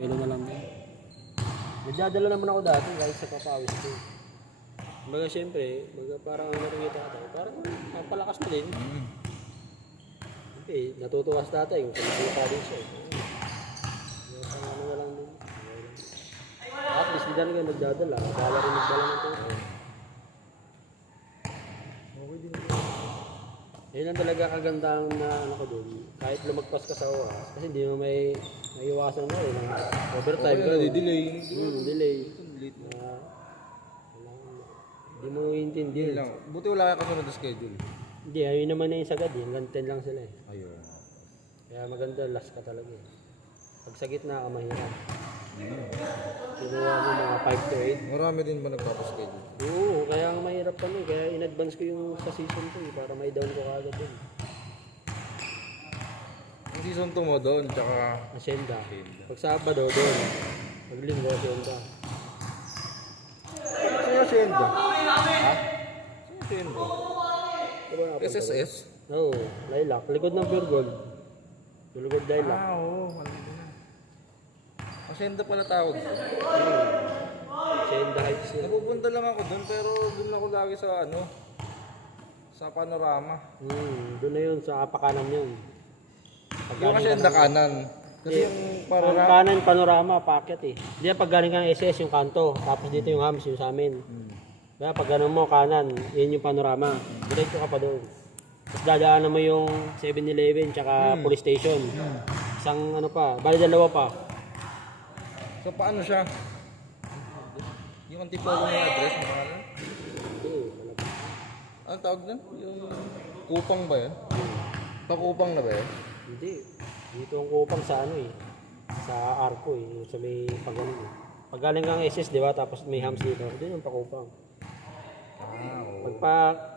Pero na lang din. Nagdadala naman ako dati kahit sa papawis ko. Kumbaga siyempre, parang ang nakikita ka tayo, parang palakas mo din. Okay, natutuwas dati kung kumikita din siya. Parang ano na lang din. At least di dali ka nagdadala, bala rin nagdala ng tuto. Okay din. Yun lang talaga kagandang na ano ko dun. Kahit lumagpas ka sa oras, kasi hindi mo may iwasan mo rin. Overtime ka. Delay. Delay. Late na. Hindi mo intindi. Yun lang. Buti wala ka kasunod na schedule. Hindi, ayun naman na yung sagad. Hanggang 10 lang sila eh. Ayun. Kaya maganda, last ka talaga eh. Pag sa gitna ka mahirap. Kinuha mo mga 5 to 8. Marami din ba nagpapaschedule? Oo, kaya nga mahirap pa nun. Kaya in-advance ko yung sa season 2 eh, para may down ko kagad dun. Yung season 2 mo doon, tsaka... Asyenda. Pag Sabado doon. Pag Linggo, asyenda. Sino yung Sendo? Ha? Sino yung Sendo? Diba napunta doon? SSS? Oo, Lilac. Likod ng Pure Gold. Pure Gold Lilac. Oo. Alam ko na. Sendo pala tawag ko. Asyenda Heights yun. Napupunta lang ako doon, pero doon ako lagi sa ano... Sa panorama. Doon na yun, sa pakanan yun. Yung Asyenda kanan. Kasi yung Ang panorama... kanan, panorama, packet eh. Hindi pag galing ka ng SS, yung kanto. Tapos dito yung hams, yung sa amin. Kaya pag ganun mo, kanan, yun yung panorama. Diretso ka pa doon. Tapos dadaanan mo yung 7-Eleven, tsaka police station. Isang ano pa, bali dalawa pa. So paano siya? Yung antipolo na address mo pangalan? Anong tawag doon? Yung Kupang ba yan? Pakupang na ba yan? Hindi. Dito ang kupang sa ano eh. Sa Arco eh. Sa may pagaling eh. Pag galing kang SS, di ba? Tapos may hams dito. Doon yung pakupang. Oo.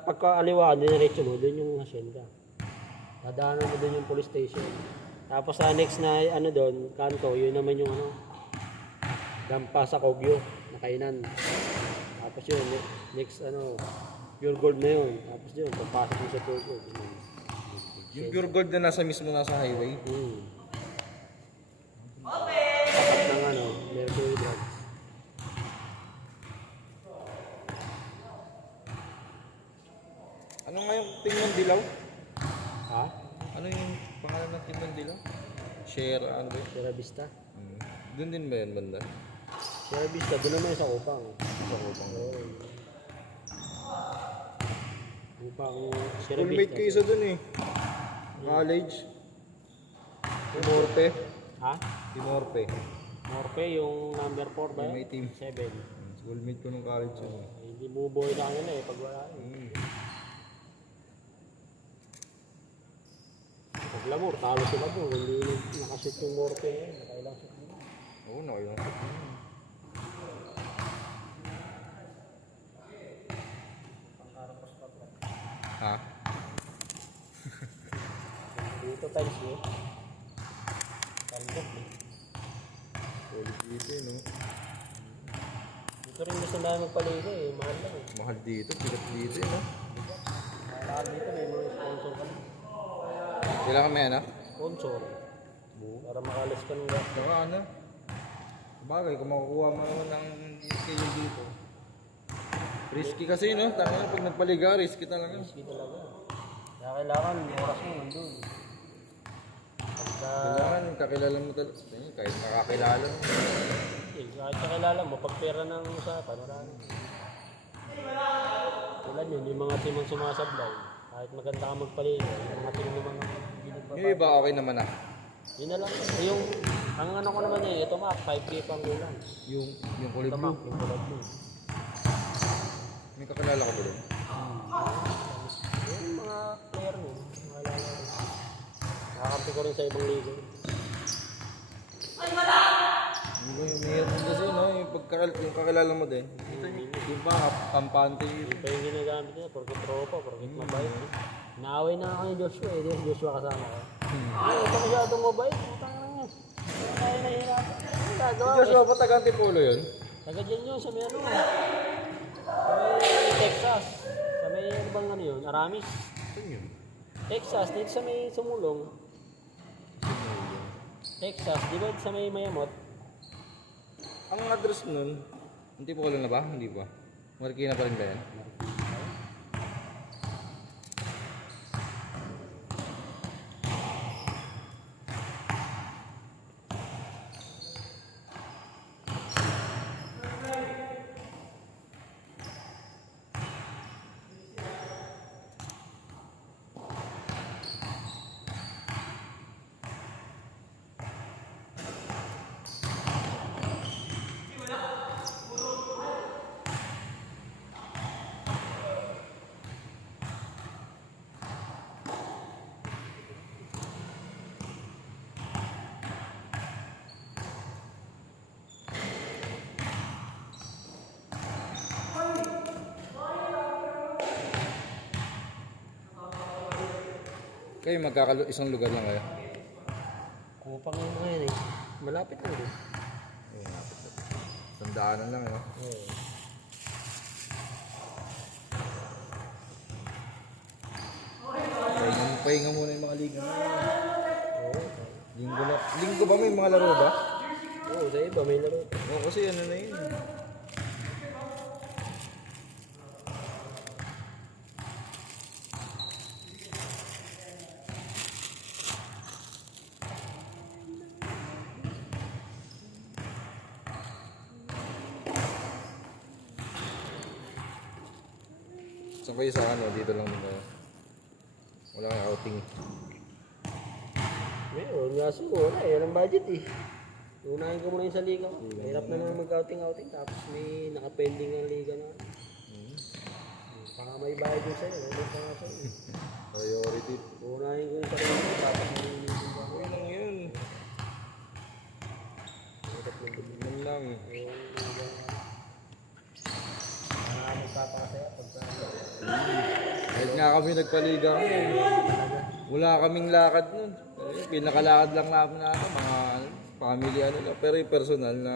Pagka-aliwaan, diniretso mo, doon yung hacienda. Dadaanan mo doon yung police station. Tapos sa next na ano doon, kanto, yun naman yung ano, dampa sa Kogyo, na kainan. Tapos yun, next ano, Pure Gold na yun. Tapos yun, pagpasok mo sa Pure Gold. Yung pure gold na nasa highway. Tapat ng ano, Mercury Drugs. Ano nga yung team ng Dilaw? Ha? Ano yung pangalan ng team ng Dilaw? Share, ano ba yun? Sierra Vista. Doon din ba yan banda? Sierra Vista, doon naman yung sa Kupang. Sa Kupang. Oo. Kupang, Sierra Fullmate Vista. kayo sa doon eh. College. Timorpe. Ha? Timorpe. Morpe, yung number 4 ba Yung yun? may team. 7. Schoolmate ko nung college yun eh. Hindi bubuhay na kanila eh, pag wala eh. Pag Lamor, talo sila doon. Hindi nakashoot yung Morpe eh. Nakailang shoot nila. Oo, nakailang. Ha? Dito times eh. Talbot eh. Solid dito eh, no? Dito rin gusto namin magpalila eh. Mahal lang eh. Mahal dito, pilat dito eh, no? Lahat dito may mga sponsor kami. Kailangan may anak? Sponsor. Para makalas ka ng gas. Saka ano? Bagay, kung makukuha mo naman ng schedule dito. Risky kasi, no? Tama na, pag nagpaliga, risky talaga. Risky talaga. Kaya kailangan yung oras mo nandun. Pagka... Kailangan, kakilala mo talaga. Kahit nakakilala mo. Eh, kahit kakilala mo, pag pera ng usapan, marami. Tulad yun, yung mga team ang sumasablay. Kahit maganda ka magpalila, yung mga team naman ang ginagpapalila. Yung iba, okay naman ah. Yun na lang. Eh, yung, ang ano ko naman eh, ito Mac, 5K pang ulan. Yung kulay Ito blue. Mac, yung kulay blue. May kakilala ka ba doon? Yung mga player mo, mga lalo rin. Nakakampi ko rin sa ibang liga. Yung mahirap din kasi, no? Yung kakilala mo din. Di ba, kampante yun. Ito yung ginagamit niya, porque tropa, porque mabait. Naaway na ako ni Joshua eh, di Joshua kasama ko. Ay, ito masyadong mabait, putang na nga. Wala tayo nahihirapan. Ano gagawa Si Joshua ba taga-Antipolo yun? Taga dyan yun, sa may ano. Sa may Texas. Sa may ano bang ano yun, Aramis. Saan yun? Texas, dito sa may Sumulong. Texas, di ba sa may Mayamot? Ang address nun, hindi po na ba? Hindi ba? Marikina pa rin ba yan? Kayo isang lugar lang kayo? Kupang ano ngayon eh. Malapit lang eh. Ayun, sandaanan lang eh. Oo. Pahinga muna yung mga liga. Oo. Linggo ba may mga laro ba? Oo, sa iba may laro. Oo, kasi ano na yun. Saan kayo sa ano? Dito lang din kayo. Wala kang outing. Meron, kaso wala eh. Walang budget eh. Unahin ko muna yung sa liga ko. Hirap na naman mag-outing-outing. Tapos may nakapending ng liga na. Baka may bayad yung sa'yo. Ano pa nga sa'yo. Priority. Unahin ko yung sa liga ko. Tapos may liga ko. Okay lang yun. Hirap ng bili. Yun lang. Yung liga na. Magpapakasaya pagka Kahit nga kami nagpaliga kami. Wala kaming lakad nun. Pinakalakad lang namin na ako. Mga pamilya ano lang. Pero yung personal na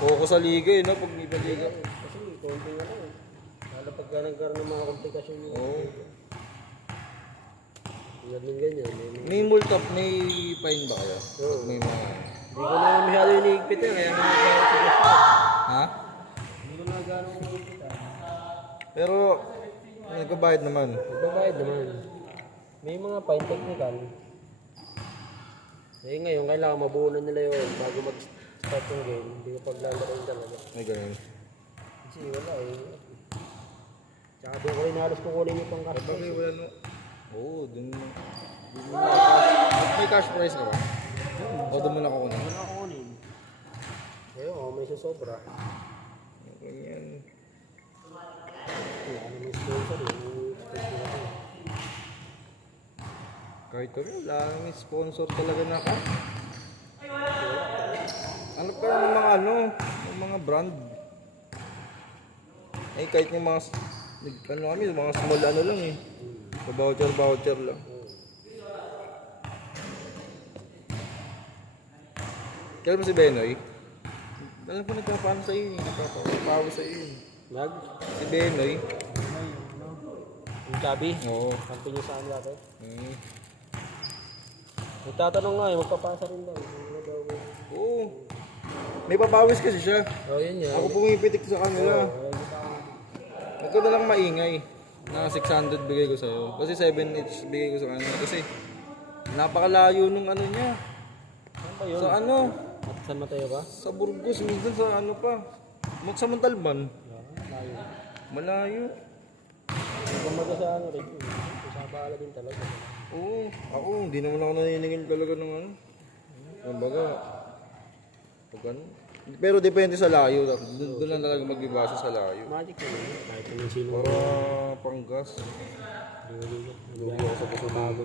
focus sa liga eh, no? Pag may paliga. kasi konting ano eh. Lalo pagka nagkaroon ng mga komplikasyon yung Oo. tulad ng ganyan. May multa, may fine ba kayo? Oo. May mga... Hindi ko na masyado iniigpit eh. Kaya nga nagkakasigas ko. Ha? Hindi ko na gano'ng iniigpit ah. Pero nagbabayad naman. Magbabayad naman. May mga fine technical. Eh ngayon, kailangan mabuunan nila yun bago mag-start yung game. Hindi ko paglalaroin talaga. May ganun. Kasi wala eh. Tsaka doon ko rin halos kukunin yung pang cash Bakit prize. wala no? Oo, dun mo. May cash prize ka ba? O doon mo na kukunin? Ano na kukunin? Ayun, may sasobra. Ganyan. Ano may sponsor eh. May sponsor ako. Kahit kami, wala may sponsor talaga na ka. Ano pa yung mga ano, yung mga brand. Eh kahit yung mga, ano kami, mga small ano lang eh. Voucher lang. Kailan mo si Benoy? Alam ko nagpapaano sa iyo, nagpapapawo sa iyo. Lag? Si Benoy. Yung Chabi? Oo. Kampi niyo saan dati? Mm. Nagtatanong nga eh, magpapasa rin daw. Ano daw? Oo. May papawis kasi siya. Oh, yun yan. Ako pumipitik sa kanila. Oh, yun pa. Huwag ka na lang maingay. Na 600 bigay ko sa'yo. Kasi 7 each bigay ko sa kanila. Kasi napakalayo nung ano niya. Saan ba yun? Sa ano? At San Mateo ba? Sa Burgos. Minsan sa ano pa. Sa Montalban. Tayo. Malayo. Kumaga sa ano rin. Sa Bala din talaga. Oo. Ako, hindi naman ako naniningil talaga ng ano. Kumbaga. Pag ano. Pero depende sa layo. Doon lang talaga magbibasa sa layo. Magic yun. Kahit kung sino. Para panggas. Lugi ako sa Bago.